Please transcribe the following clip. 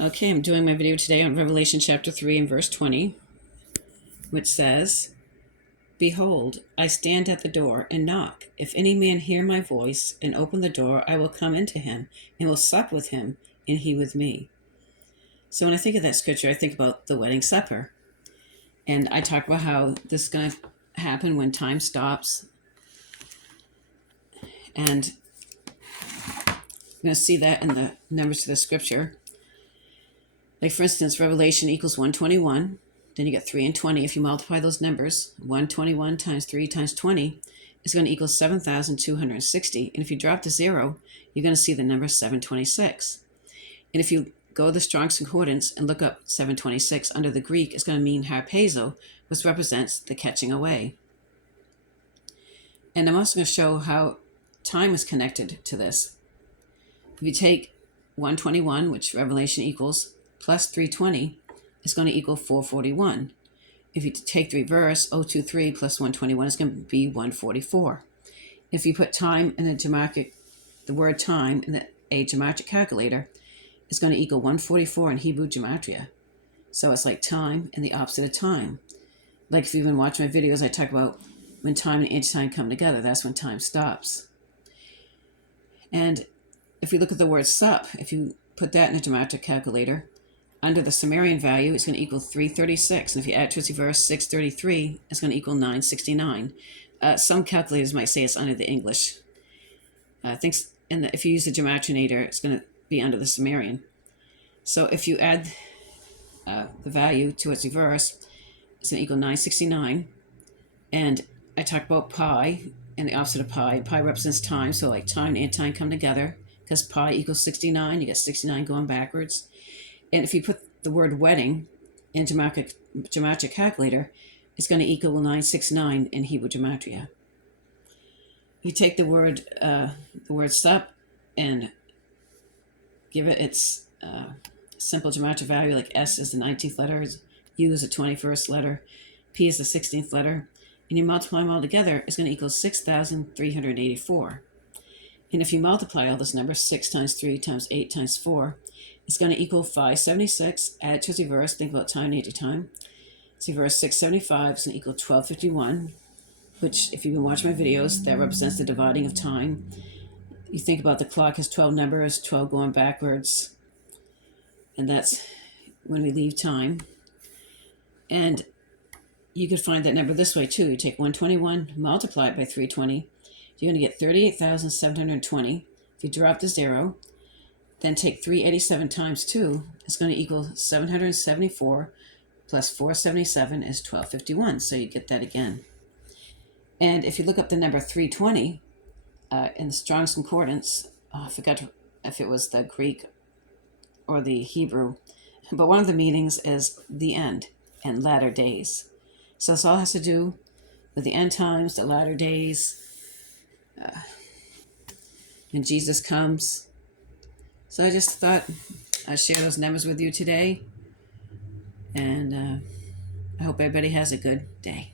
Okay, I'm doing my video today on Revelation chapter 3 and verse 20, which says, "Behold, I stand at the door and knock. If any man hear my voice and open the door, I will come into him and will sup with him and he with me." So when I think of that scripture, I think about the wedding supper. And I talk about how this is going to happen when time stops. And I'm going to see that in the numbers to the scripture. Like, for instance, Revelation equals 121. Then you get 3 and 20. If you multiply those numbers, 121 times 3 times 20 is going to equal 7,260. And if you drop the 0, you're going to see the number 726. And if you go to the Strong's Concordance and look up 726 under the Greek, it's going to mean harpazo, which represents the catching away. And I'm also going to show how time is connected to this. If you take 121, which Revelation equals, plus 320 is going to equal 441. If you take the reverse, 023 plus 121 is going to be 144. If you put time in the word time in a gematria calculator, it's going to equal 144 in Hebrew gematria. So it's like time and the opposite of time. Like if you've been watching my videos, I talk about when time and antitime come together, that's when time stops. And if you look at the word sup, if you put that in a gematria calculator, under the Sumerian value, it's going to equal 336. And if you add to its reverse 633, it's going to equal 969. Some calculators might say it's under the English. I think if you use the Gematrinator, it's going to be under the Sumerian. So if you add the value to its reverse, it's going to equal 969. And I talk about pi and the opposite of pi. Pi represents time, so like time and time come together. Because pi equals 69, you get 69 going backwards. And if you put the word wedding in gematria calculator, it's going to equal 969 in Hebrew gematria. You take the word sup and give it its simple gematria value, like S is the 19th letter, U is the 21st letter, P is the 16th letter, and you multiply them all together, it's going to equal 6,384. And if you multiply all those numbers, 6 times 3 times 8 times 4, it's going to equal 576. Add it to its reverse. Think about time and antitime. Its reverse 675 is going to equal 1251, which, if you've been watching my videos, that represents the dividing of time. You think about the clock has 12 numbers, 12 going backwards, and that's when we leave time. And you could find that number this way too. You take 121, multiply it by 320. You're going to get 38,720. If you drop the 0, then take 387 times 2, it's going to equal 774 plus 477 is 1251. So you get that again. And if you look up the number 320 in the Strong's Concordance, I forgot if it was the Greek or the Hebrew, but one of the meanings is the end and latter days. So this all has to do with the end times, the latter days, when Jesus comes. So I just thought I'd share those numbers with you today. And I hope everybody has a good day.